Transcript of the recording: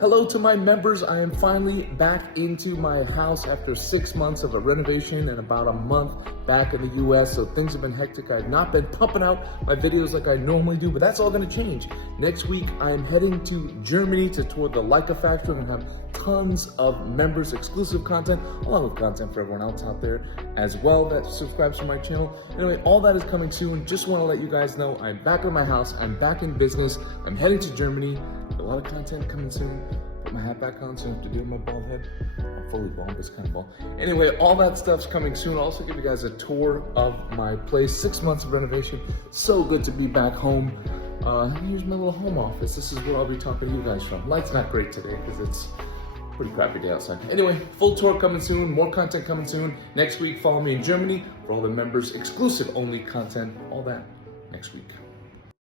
Hello to my members. I am finally back into my house after 6 months of a renovation and about a month back in the US. So things have been hectic. I've not been pumping out my videos like I normally do, but that's all gonna change. Next week, I'm heading to Germany to tour the Leica factory and have tons of members exclusive content, along with content for everyone else out there as well that subscribes to my channel. Anyway, all that is coming soon. Just wanna let you guys know I'm back in my house. I'm back in business. I'm heading to Germany. A lot of content coming soon. Put my hat back on so I have to deal with my bald head. I'm fully bald, but it's kind of bald. Anyway, all that stuff's coming soon. I'll also give you guys a tour of my place. 6 months of renovation. So good to be back home. Here's my little home office. This is where I'll be talking to you guys from. Light's not great today because it's a pretty crappy day outside. Anyway, full tour coming soon. More content coming soon. Next week, follow me in Germany for all the members. Exclusive only content. All that next week.